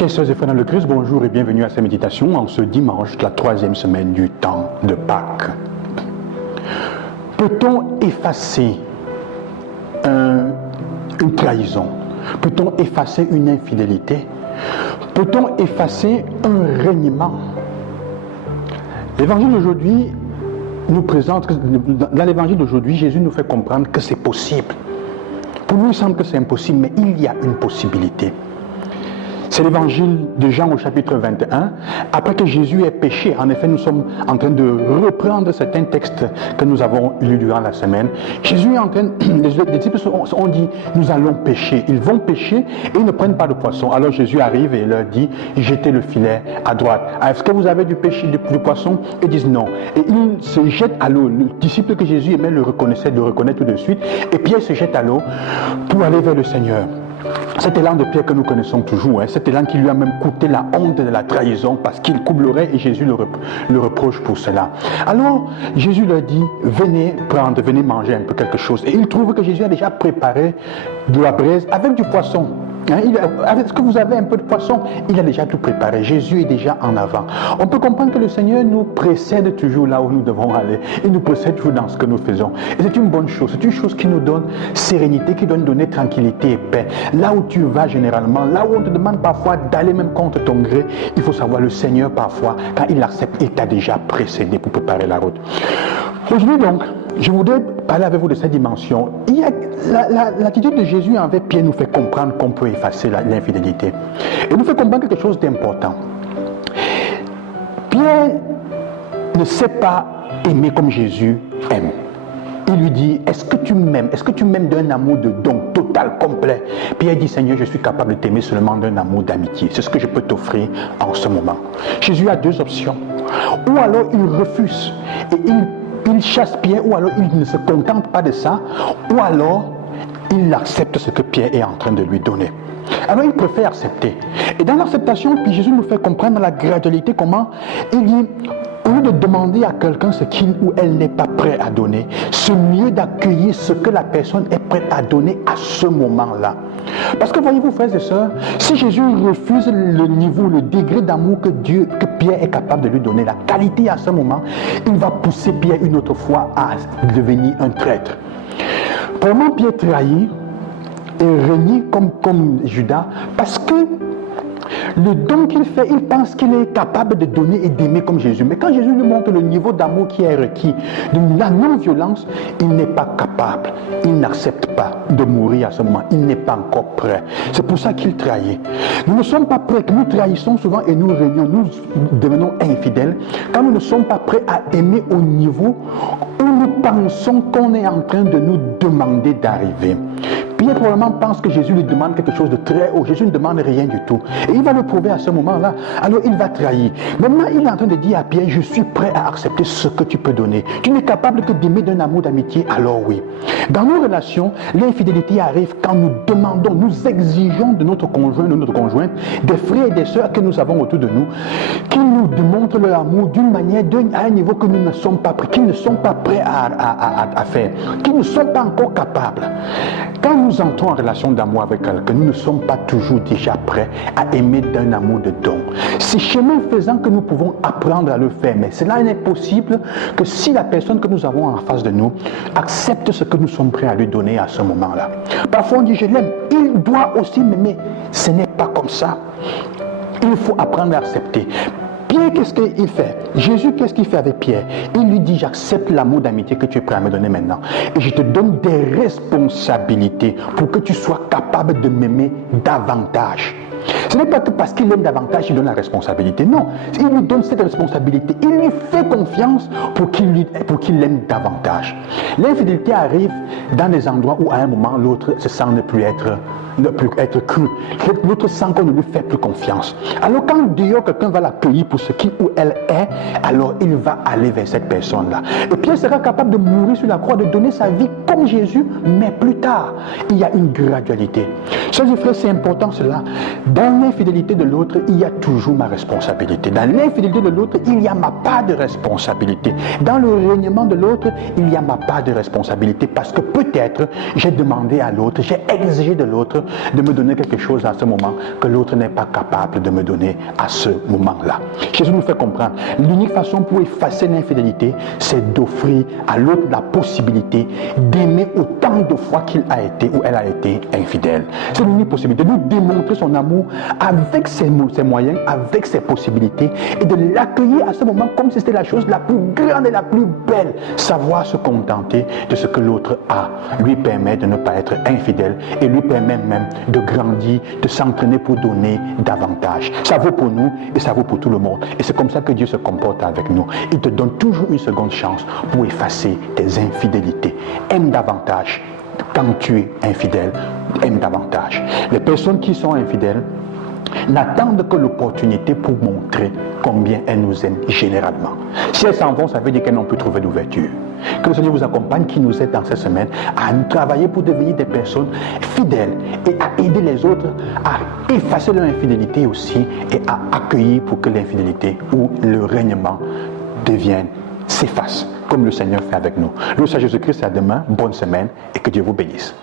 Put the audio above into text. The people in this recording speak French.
Chers sœurs et frères dans le Christ, bonjour et bienvenue à cette méditation en ce dimanche de la 3e semaine du temps de Pâques. Peut-on effacer une trahison? Peut-on effacer une infidélité? Peut-on effacer un reniement? L'évangile d'aujourd'hui nous présente, dans l'évangile d'aujourd'hui, Jésus nous fait comprendre que c'est possible. Pour nous, il semble que c'est impossible, mais il y a une possibilité. C'est l'évangile de Jean au chapitre 21. Après que Jésus ait péché, en effet, nous sommes en train de reprendre certains textes que nous avons lus durant la semaine. Jésus est en train, les disciples ont dit, nous allons pécher. Ils vont pécher et ils ne prennent pas de poisson. Alors Jésus arrive et leur dit, jetez le filet à droite. Est-ce que vous avez du poisson? Ils disent non. Et ils se jettent à l'eau. Le disciple que Jésus aimait le reconnaît tout de suite. Et Pierre se jette à l'eau pour aller vers le Seigneur. Cet élan de Pierre que nous connaissons toujours, cet élan qui lui a même coûté la honte de la trahison parce qu'il coublerait et Jésus le reproche pour cela. Alors Jésus leur dit, venez manger un peu quelque chose. Et il trouve que Jésus a déjà préparé de la braise avec du poisson. Est-ce que vous avez un peu de poisson? Il a déjà tout préparé. Jésus est déjà en avant. On peut comprendre que le Seigneur nous précède toujours là où nous devons aller. Il nous précède toujours dans ce que nous faisons. Et c'est une bonne chose. C'est une chose qui nous donne sérénité, qui doit nous donner tranquillité et paix. Là où tu vas généralement, là où on te demande parfois d'aller même contre ton gré, il faut savoir, le Seigneur parfois, quand il accepte, il t'a déjà précédé pour préparer la route. Aujourd'hui donc, je voudrais parler avec vous de cette dimension. L'attitude de Jésus envers Pierre nous fait comprendre qu'on peut effacer l'infidélité. Et nous fait comprendre quelque chose d'important. Pierre ne sait pas aimer comme Jésus aime. Il lui dit, est-ce que tu m'aimes? Est-ce que tu m'aimes d'un amour de don total, complet? Pierre dit, Seigneur, je suis capable de t'aimer seulement d'un amour d'amitié. C'est ce que je peux t'offrir en ce moment. Jésus a deux options. Ou alors il refuse et il chasse Pierre, ou alors il ne se contente pas de ça, ou alors il accepte ce que Pierre est en train de lui donner. Alors il préfère accepter. Et dans l'acceptation, puis Jésus nous fait comprendre dans la gradualité comment il dit, au lieu de demander à quelqu'un ce qu'il ou elle n'est pas prêt à donner, c'est mieux d'accueillir ce que la personne est prête à donner à ce moment-là. Parce que voyez-vous, frères et sœurs, si Jésus refuse le niveau, le degré d'amour que Pierre est capable de lui donner, la qualité à ce moment, il va pousser Pierre une autre fois à devenir un traître. Probablement Pierre trahit et renie comme Judas, parce que le don qu'il fait, il pense qu'il est capable de donner et d'aimer comme Jésus. Mais quand Jésus lui montre le niveau d'amour qui est requis, de la non-violence, il n'est pas capable. Il n'accepte pas de mourir à ce moment. Il n'est pas encore prêt. C'est pour ça qu'il trahit. Nous ne sommes pas prêts. Nous trahissons souvent et nous régnons. Nous devenons infidèles quand nous ne sommes pas prêts à aimer au niveau où nous pensons qu'on est en train de nous demander d'arriver. Pierre probablement pense que Jésus lui demande quelque chose de très haut. Jésus ne demande rien du tout. Et il va le prouver à ce moment-là. Alors il va trahir. Maintenant, il est en train de dire à Pierre, je suis prêt à accepter ce que tu peux donner. Tu n'es capable que d'aimer d'un amour d'amitié, alors oui. Dans nos relations, l'infidélité arrive quand nous demandons, nous exigeons de notre conjoint, de notre conjointe, des frères et des sœurs que nous avons autour de nous, qu'ils nous démontrent leur amour d'une manière, à un niveau que nous ne sommes pas prêts, qu'ils ne sont pas prêts à faire, qu'ils ne sont pas encore capables. Quand nous entrons en relation d'amour avec quelqu'un, nous ne sommes pas toujours déjà prêts à aimer d'un amour de don. C'est chemin faisant que nous pouvons apprendre à le faire, mais cela n'est possible que si la personne que nous avons en face de nous accepte ce que nous sommes prêts à lui donner à ce moment-là. Parfois on dit je l'aime, il doit aussi m'aimer. Ce n'est pas comme ça. Il faut apprendre à accepter. Pierre, qu'est-ce qu'il fait? Jésus, qu'est-ce qu'il fait avec Pierre? Il lui dit, j'accepte l'amour d'amitié que tu es prêt à me donner maintenant. Et je te donne des responsabilités pour que tu sois capable de m'aimer davantage. Ce n'est pas que parce qu'il aime davantage, il donne la responsabilité. Non, il lui donne cette responsabilité. Il lui fait confiance pour qu'il l'aime davantage. L'infidélité arrive dans des endroits où à un moment, l'autre se sent ne plus être cru. L'autre sent qu'on ne lui fait plus confiance. Alors quand Dieu, quelqu'un va l'accueillir pour ce qu'il ou elle est, alors il va aller vers cette personne-là. Et Pierre sera capable de mourir sur la croix, de donner sa vie comme Jésus, mais plus tard, il y a une gradualité. Chers frères, c'est important cela. Dans l'infidélité de l'autre, il y a toujours ma responsabilité. Dans l'infidélité de l'autre, il y a ma part de responsabilité. Dans le règnement de l'autre, il y a ma part de responsabilité parce que peut-être j'ai demandé à l'autre, j'ai exigé de l'autre de me donner quelque chose à ce moment que l'autre n'est pas capable de me donner à ce moment-là. Jésus nous fait comprendre, l'unique façon pour effacer l'infidélité, c'est d'offrir à l'autre la possibilité d'aimer autant de fois qu'il a été ou elle a été infidèle. C'est l'unique possibilité de nous démontrer son amour avec ses moyens, avec ses possibilités, et de l'accueillir à ce moment comme si c'était la chose la plus grande et la plus belle. Savoir se contenter de ce que l'autre a lui permet de ne pas être infidèle et lui permet même de grandir, de s'entraîner pour donner davantage. Ça vaut pour nous et ça vaut pour tout le monde. Et c'est comme ça que Dieu se comporte avec nous. Il te donne toujours une seconde chance pour effacer tes infidélités. Aime davantage. Quand tu es infidèle, aime davantage. Les personnes qui sont infidèles n'attendent que l'opportunité pour montrer combien elles nous aiment généralement. Si elles s'en vont, ça veut dire qu'elles n'ont plus trouvé d'ouverture. Que le Seigneur vous accompagne, qui nous aide dans cette semaine à travailler pour devenir des personnes fidèles et à aider les autres à effacer leur infidélité aussi et à accueillir pour que l'infidélité ou le règnement s'efface, comme le Seigneur fait avec nous. Le Seigneur Jésus-Christ, à demain, bonne semaine et que Dieu vous bénisse.